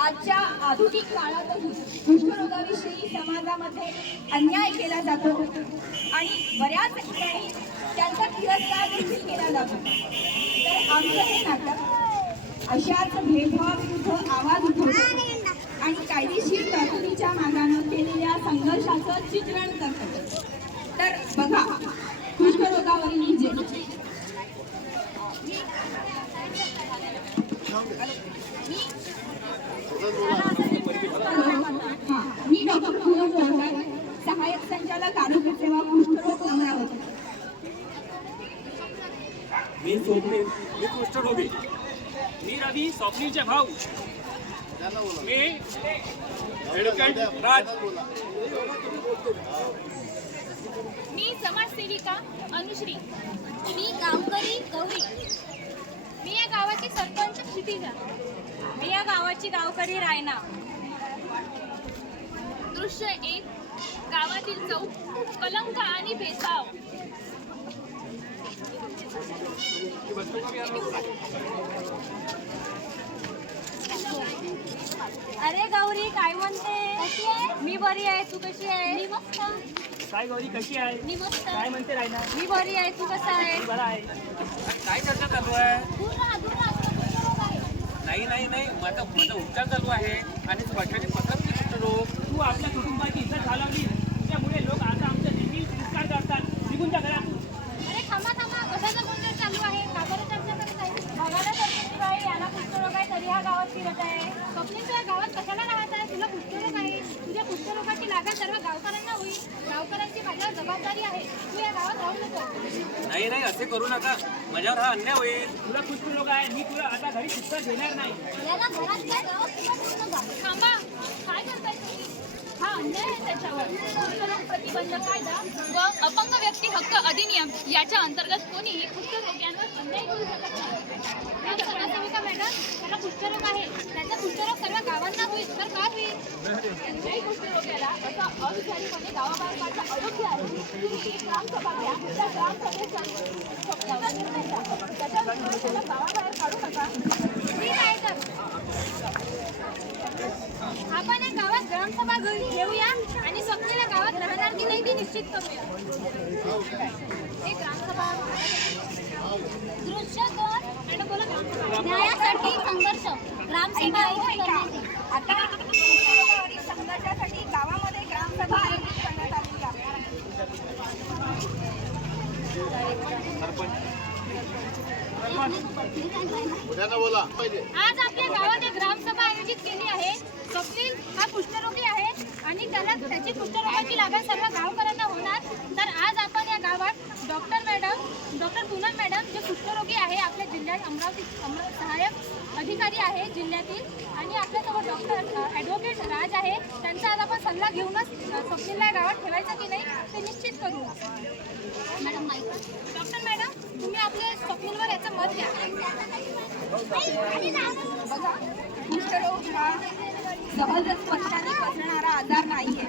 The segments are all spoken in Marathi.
आजच्या आधुनिक काळातही कुष्ठरोगाविषयी समाजामध्ये अन्याय केला जातो आणि बऱ्याच ठिकाणी त्यांचा तिरस्कार देखील केला जातो। तर आमचं हे नाटक अशाच भेदभावाविरुद्ध आवाज उठवतो आणि कायदेशीर तरतुदीच्या मार्गाने केलेल्या संघर्षाचं चित्रण करतो। तर बघा कुष्ठरोगावरील विजय। मी डॉक्टर पूनम जोरदार, सहाय्यक संचालक आरोग्य सेवा कुष्ठरोग अमरावती। मी स्वप्नील, मी कुष्ठरोगी। मी रवी, स्वप्नीलचे भाऊ। मी ॲडव्होकेट राज। मी समाजसेविका अनुश्री। मी गावकरी गौरी। मी या गावाची सरपंच क्षितिजा। मी या गावाची गावकरी रायना। दृश्य 1, गावातील चौक, कलंक आणि भेदभाव। अरे गौरी, काय म्हणते? कशी आहे? मी बरी आहे, तू कशी आहे? मी मस्त। काय गौरी, कशी आहे? मी मस्त। काय म्हणते रायना? मी बरी आहे, तू कसा आहे? बरा आहे। काय चर्चा चालू आहे? दूर राहा, दूर राहा, तुला कुष्ठरोग आहे। नाही माझा उपचार चालू आहे आणि स्पर्शाने पसरते कुष्ठरोग। तू आपल्या कुटुंबाची इज्जत घालवली, त्यामुळे लोक आता आमच्या नेहमी तिरस्कार करतात। निघून जा घरातून। अरे थांबा, कशाचा गोंधळ चालू आहे? का बरं चर्चा करत आहे? बघायला सरपंच बाई, याला कुष्ठरोग आहे तरी हा गावात फिरत आहे। स्वप्नील, तुझ्या गावात कशाला राहत आहे? तुला कुष्ठरोग आहे। तुझ्या कुष्ठरोगाची लागण सर्व गावकऱ्यांना होईल। गावकऱ्यांची माझ्यावर जबाबदारी आहे। तू या गावात राहू नको। नाही असे करू नका, माझ्यावर हा अन्याय होईल। तुला कुष्ठरोग आहे, मी तुला आता घरी शिक्षा देणार नाही। याला घरात काय थांबा, काय करताय तुम्ही? हा अन्याय आहे त्याच्यावर। कुष्ठरोग प्रतिबंध कायदा व अपंग व्यक्ती हक्क अधिनियम याच्या अंतर्गत कोणीही कुष्ठरोग्यांवर अन्याय करू शकत नाही। समाजसेविका मॅडम, त्याला कुष्ठरोग आहे, त्याचा कुष्ठरोग सर्व गावांना होईल तर काय होईल? ज्याही कुष्ठरोग्याला असा अविचारीपणे गावाबाहेर काढणं अयोग्य आहे। तुम्ही ग्रामसभा घ्या, त्या ग्रामसभेचा निर्णय घ्या, त्याच्या विरोधात त्याला गावाबाहेर काढू नका। ठीक आहे, तर आपण या गावात ग्रामसभा घेऊया आणि स्वप्नीला गावात राहणार की नाही ते निश्चित करूया। एक ग्रामसभा। दृश्य 2, मॅडम बोला। ग्रामसभा न्यायासाठी संघर्ष। ग्रामसभा आता संघर्षासाठी गावामध्ये ग्रामसभा आयोजित करण्यात आली आहे। आज आपल्या गावात एक ग्रामसभा आयोजित केली आहे। स्वप्नील हा कुष्ठरोगी आहे आणि त्याची कुष्ठरोगाची लागण सर्व गावकऱ्यांना होणार। तर आज आपण या गावात डॉक्टर पूनम मॅडम, जे कुष्ठरोगी आहे आपल्या जिल्ह्यात, अमरावती सहाय्यक अधिकारी आहे जिल्ह्यातील, आणि आपल्यासोबत डॉक्टर ॲडव्होकेट राज आहे। त्यांचा आज आपण सल्ला घेऊनच स्वप्नीलला या गावात ठेवायचं की नाही ते निश्चित करू। मॅडम डॉक्टर मॅडम, तुम्ही आपल्या स्वप्नीलवर याचं मत द्या। बघा, कुष्ठरोग हा सहज स्पर्शाने पसरणारा आजार नाहीये।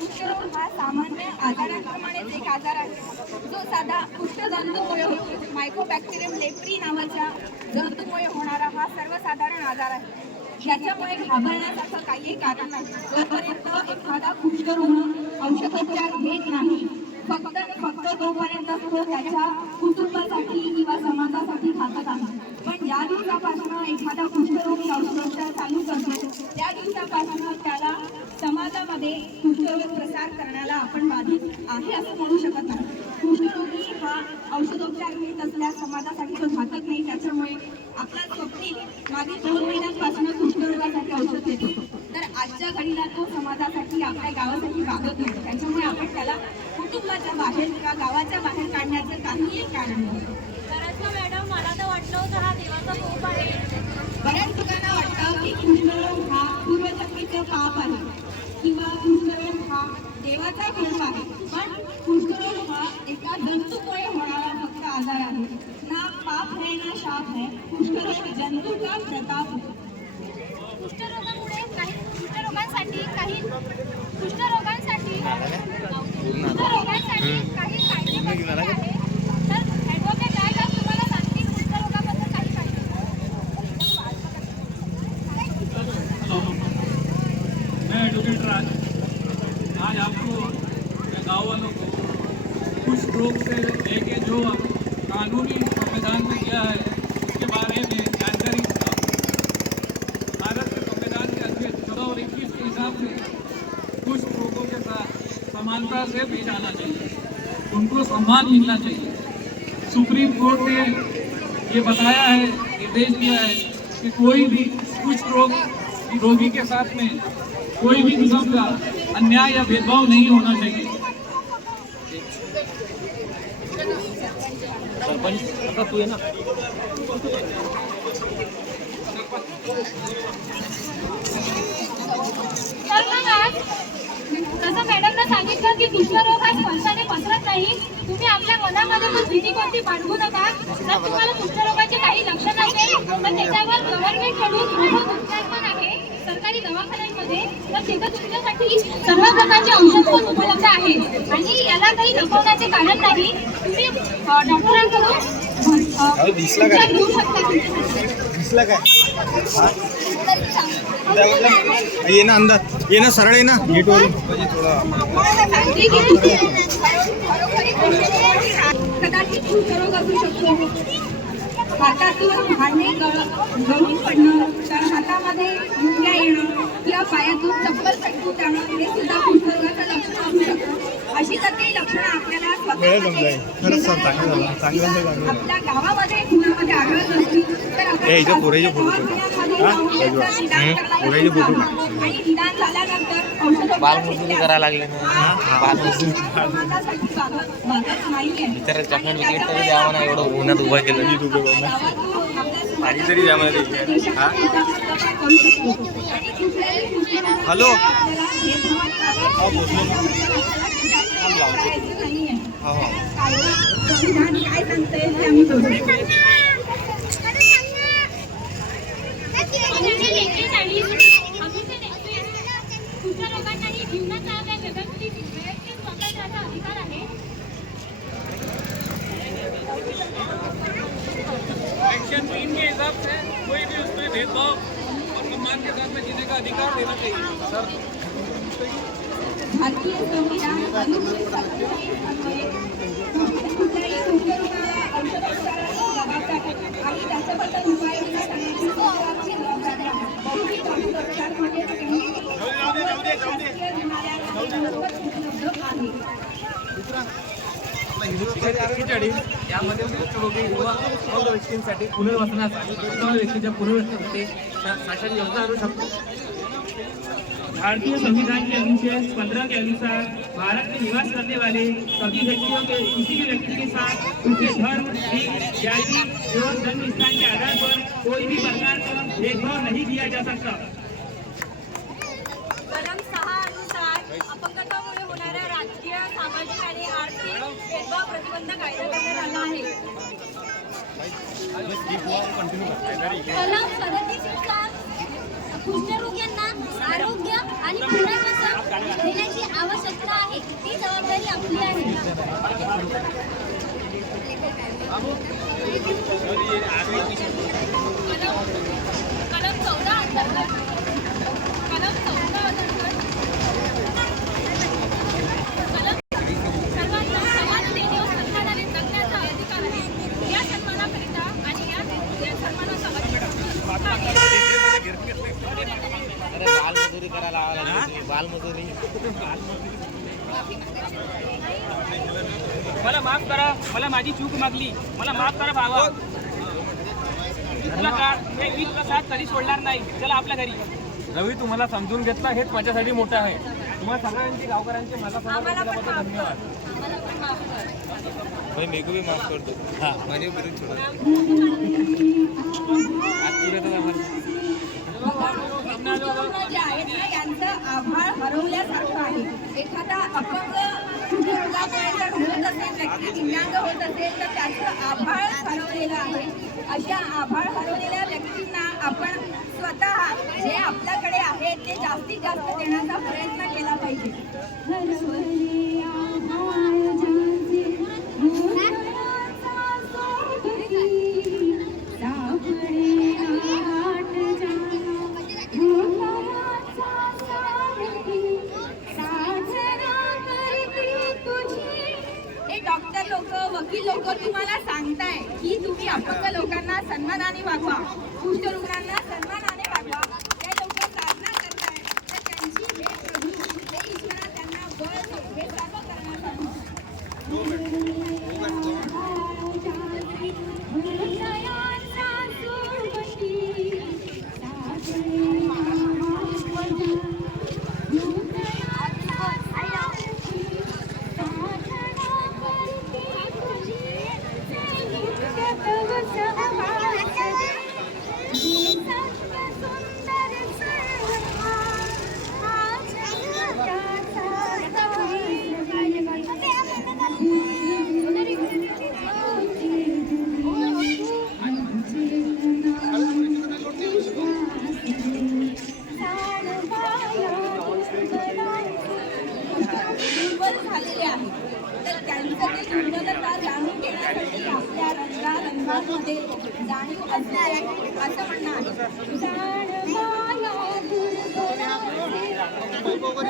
कुष्ठरोग हा सामान्य आजारांप्रमाणेच एक आजार आहे जो साधा कुष्ठजंतूमुळे होतो। मायकोबॅक्टेरियम लेप्री नावाच्या जंतूमुळे होणारा हा सर्वसाधारण आजार आहे। याच्यामुळे घाबरण्यासारखं काही कारण नाही। जोपर्यंत एखादा कुष्ठरुग्ण औषधोपचार घेत नाही, फक्त तोपर्यंत तो त्याच्या कुटुंबासाठी किंवा समाजासाठी घातक आहे। पण ज्या दिवसापासून एखादा कुष्ठरोगी औषधोपचार चालू करतो, त्या दिवसापासून त्याला समाजामध्ये कुष्ठरोग प्रसार करण्याला आपण बाधित आहे असं म्हणू शकत नाही। कुष्ठरोगी हा औषधोपचार घेत असल्यास समाजासाठी तो घातक नाही। त्याच्यामुळे आपला स्वप्नील मागील 2 महिन्यांपासून कुष्ठरोगासाठी औषध घेतो, तर आजच्या घडीला तो समाजासाठी, आपल्या गावासाठी वागत नाही। त्याच्यामुळे आपण त्याला कुटुंबाच्या बाहेर किंवा गावाच्या बाहेर काढण्याचं काहीही कारण नाही। खरंच मॅडम, मला तर वाटलं होतं हा देवाचा कोप आहे। बऱ्याच लोकांना वाटतं की कुष्ठरोग हा पूर्वजन्मीचं पाप आहे किंवा कुष्ठरोग हा देवाचा कोप आहे, पण कुष्ठरोग हा एका जंतूमुळे होणारा फक्त आजार आहे। ना पाप है ना शाप है, कुष्ठरोग जंतू का प्रताप है। कुष्ठरोगामुळे कुष्ठरोगांसाठी काही कायदे आहे। तर ॲडव्होकेट राज तुम्हाला सांगतील कुष्ठरोगाबद्दल काही कायदे। रोग से लेके जो कानूनी संविधान में किया है उसके बारे में जानकारी भारत के संविधान के अनुच्छेद 14 और 21 के हिसाब से कुछ लोगों के साथ समानता से पेश आना चाहिए, उनको सम्मान मिलना चाहिए। सुप्रीम कोर्ट ने ये बताया है, निर्देश दिया है कि कोई भी कुछ रोगी के साथ में कोई भी किस्म का अन्याय या भेदभाव नहीं होना चाहिए। आता तू ये ना तर मग आज जसं मॅडमनं सांगितलं की कुष्ठरोग हा स्पर्शाने पसरत नाही, तुम्ही आपल्या मनामध्ये पण भीती कोणती बाळगू नका. जर तुम्हाला कुष्ठरोगाचे काही लक्षण असेल तर त्याच्यावर गव्हर्नमेंटकडून मोफत उपचार पण आहे सरकारी दवाखान्यांमध्ये. तर तिथं तुमच्यासाठी सर्व प्रकारचे औषध पण उपलब्ध आहे आणि याला काही लपवण्याचे कारण नाही. तुम्ही डॉक्टरांकडून उपचार घेऊ शकता. ये ना अंदर, ये ना सरळ आहे ना गेट वरून कदाचित कुष्ठरोग असू शकतो. हातातून भांडे गळून पडणं, तर हातामध्ये मुंग्या येणं किंवा पायातून चप्पल सटकून जाणं हे सुद्धा कुष्ठरोगाचं लक्षण असू शकतं. अशी जर काही लक्षणं आपल्याला स्वतःमध्ये आपल्या गावामध्ये कुणामध्ये आढळत असतील तर आपण दवाखान्यामध्ये जाऊन याचं निदान करायला हवं. आणि निदान झाल्यानंतर बालमजुरी करायला लागले ना बालमजुरी समाजासाठी वागत नाहीये. बिचारा चॉकलेट विकेट तरी द्यावं ना, एवढं उन्हात उभा केलं मी तुझं पाणी तरी द्या मला त्याची. हॅलो काय सांगते ते आम्ही बघू. कुष्ठरोगांनाही जीवनाचा वैयक्तिक स्वातंत्र्याचा अधिकार आहे. सेक्शन 3 के हिसाब से कोई भी उसमें भेदभाव और सम्मान के साथ में जीने का अधिकार देना चाहिए। भारतीय संविधान अनुच्छेद 47 कुठल्याही कुष्ठरोगाला औषधोपचाराची जबाबदारी आणि त्याच्याबद्दल उपाययोजना करण्याची सरकारची जबाबदारी आहे. बहुतेक औषधोपचारमध्ये यामध्ये कुष्ठरोगी किंवा अपंग व्यक्तींसाठी पुनर्वसनासाठी अपंग व्यक्तीच्या पुनर्वसनासाठी शासन योजना आणू शकतो. भारतीय संविधान के अनुच्छेद 15 के अनुसार भारत में निवास करने वाले सभी व्यक्तियों के किसी भी व्यक्ति के साथ उनके धर्म, लिंग, जाति एवं जन्म स्थान के आधार पर कोई भी प्रकार का भेदभाव नहीं किया जा सकता. कलम 6 अनुसार अपंगत्वामुळे होणाऱ्या राजकीय, सामाजिक आणि आर्थिक भेदभाव प्रतिबंध कायदा करण्यात आला आहे. कलम 37 नुसार कुष्ठरोग्यांना आरोग्य आणि पुनर्वसन देण्याची आवश्यकता आहे. ती जबाबदारी आपली आहे. कलम 14 अंतर्गत सर्वांना समानतेने व सन्मानाने जगण्याचा अधिकार आहे. या सन्मानाकरिता आणि या सन्मानाचा बालमजुरी करायला लावायला लागली. बालमजुरी मला माफ करा, मला माझी चूक मागली, मला माफ करा बाबा. तुला का हे मी तुला साथ कधी सोडणार नाही. चला आपल्या घरी. रवी, तुम्हाला समजून घेतला हेच माझ्यासाठी मोठं आहे. तुम्हाला सगळ्यांची गावकऱ्यांचे माझा समोर धन्यवाद. भाई मेरे को भी माफ कर दो. हाँ माझे विरुद्ध छोड़ा आज पूरे तो जे आहेत ना यांचं आभाळ हरवल्यासारखं आहे. एखादा अपंग कुष्ठरोगामुळे जर होत असेल, व्यक्ती दिव्यांग होत असेल तर त्याचं आभाळ हरवलेलं आहे. अशा आभाळ हरवलेल्या व्यक्तींना आपण स्वतः जे आपल्याकडे आहे ते जास्तीत जास्त देण्याचा प्रयत्न केला पाहिजे. डॉक्टर अपंग लोकांना सन्मानाने वागवा, कुष्ठ रुग्णांना सन्मानाने वागवा. ते लोक साधना करतायत तर त्यांची हे प्रभू हे ईश्वरा त्यांना बळ दे, हे सर्व करण्यासाठी. दुर्बल झालेले आहेत तर त्यांचं ते दुर्बलता जाणून घेण्यासाठी आपल्या रंगारंगामध्ये जाणीव असणे असं म्हणणं आहे. वैभव